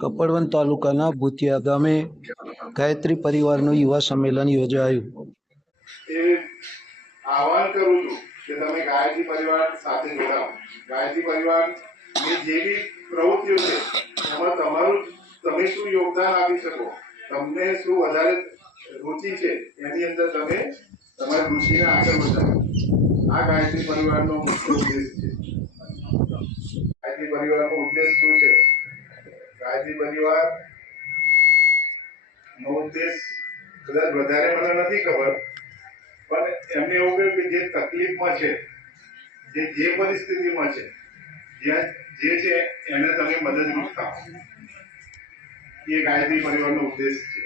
કપડવંત તાલુકાના ભૂતિયા ગામે ગાયત્રી પરિવારનું યુવા સંમેલન યોજાયું. એ આહવાન કરું છું કે તમે ગાયત્રી પરિવાર સાથે જોડાઓ. ગાયત્રી પરિવારની જે બી પ્રવૃત્તિઓ છે, એમાં તમારું તમે શું યોગદાન આપી શકો, તમને શું વધારે રુચિ છે, એની અંદર તમે તમારી રુચિને આગળ વધારો. આ ગાયત્રી પરિવારનો મુખ્ય ઉદ્દેશ છે. ગાયત્રી પરિવારનો ઉદ્દેશ શું છે? ગાયત્રી પરિવાર, નો ઉદ્દેશ કદાચ વધારે મને નથી ખબર, પણ એમને એવું કહ્યું કે જે તકલીફમાં છે, જે જે પરિસ્થિતિમાં છે જે છે એને તમે મદદરૂપ થાઓ એ ગાયત્રી પરિવારનો ઉદ્દેશ છે.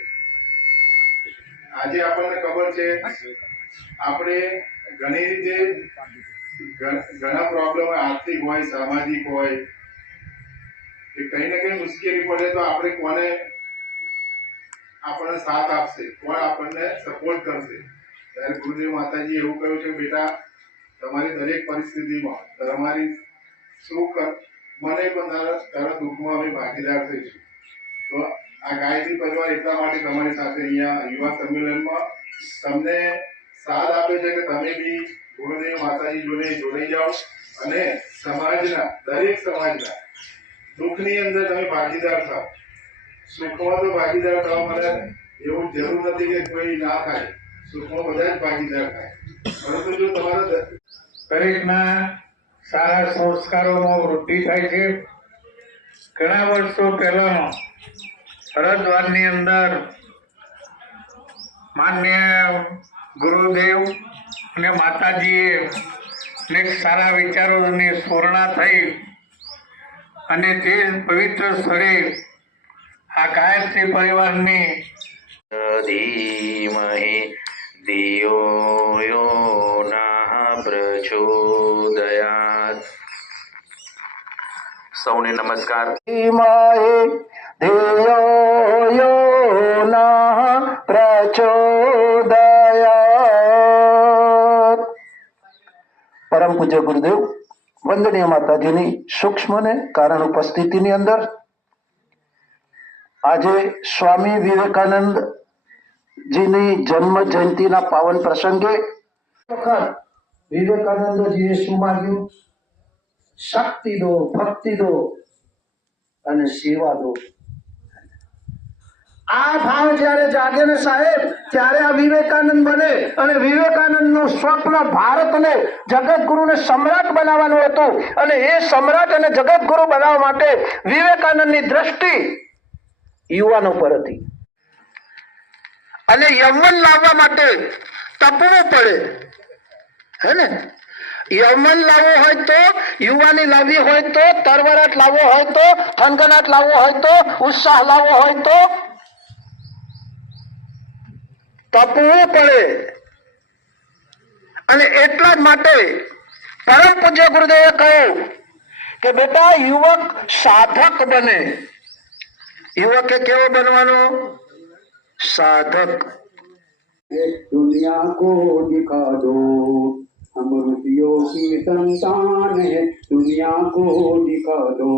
આજે આપણને ખબર છે, આપણે ઘણી રીતે ઘણા પ્રોબ્લેમ આર્થિક હોય, સામાજિક હોય કે કઈ ને કઈ મુશ્કેલી પડે તો આપણે કોને આપણને સાથ આપશે, કોણ આપણને સપોર્ટ કરશે. ત્યારે ગુરુદેવ માતાજી એવું કહ્યું છે, બેટા, તમારી દરેક પરિસ્થિતિમાં, તમારી સુખ મને પણ તારા દુઃખમાં અમે ભાગીદાર થઈશું. તો આ ગાયત્રી પરિવાર એટલા માટે તમારી સાથે અહીંયા યુવા સંમેલનમાં તમને સાથ આપે છે કે તમે બી ગુરુદેવ માતાજી જોડે જોડાઈ જાઓ અને સમાજના, દરેક સમાજના દુઃખની અંદર તમે ભાગીદાર થાવ સુખમાં તો ભાગીદાર થવા માટે એવું જરૂર નથી કે કોઈ ના થાય. સુખમાં બધા જ ભાગીદાર થાય. પરંતુ જો તમારા દરેકના સારા સંસ્કારોમાં વૃદ્ધિ થાય છે, ઘણા વર્ષો પહેલાનો હરદ્વારની અંદર માન્ય ગુરુદેવ અને માતાજીએ અનેક સારા વિચારોને સ્વરણા થઈ અને તે પવિત્ર સ્થળે આ ગાયત્રી પરિવારની ધીમહિ દિયો ના પ્રચોદયાત. સૌને નમસ્કાર. ધીમહિ દિયો યો ના પ્રચોદયાત. પરમ પૂજ્ય ગુરુદેવ વંદનીય માતાજીની સૂક્ષ્મ ને કારણ ઉપસ્થિતિની અંદર આજે સ્વામી વિવેકાનંદ જીની જન્મ જયંતિના પાવન પ્રસંગે વિવેકાનંદજીએ શું માગ્યું શક્તિ દો, ભક્તિ દો અને સેવા દો. આ ભાવ જ્યારે જાગે ને સાહેબ, ત્યારે આ વિવેકાનંદ બને અને વિવેકાનંદનું સ્વપ્ન ભારતને જગતગુરુને સમ્રાટ બનાવવાનું હતું. અને એ સમ્રાટ અને જગતગુરુ બનાવવા માટે વિવેકાનંદની દ્રષ્ટિ યુવાનો પર હતી. અને યવન લાવવા માટે તપવું પડે. હે ને? યમન લાવવો હોય તો, યુવાની લાવવી હોય તો, તરવરાટ લાવવો હોય તો, થનગનાટ લાવવો હોય તો, ઉત્સાહ લાવવો હોય તો તપવું પડે. અને એટલા માટે પરમ પૂજ્ય ગુરુદેવે કહ્યું કે બેટા યુવક સાધક બને. યુવકે કેવો બનવાનો? સાધક. દુનિયા કો દિખા દો હમ રુદિયો કી સંતાન દુનિયા કો દિખા દો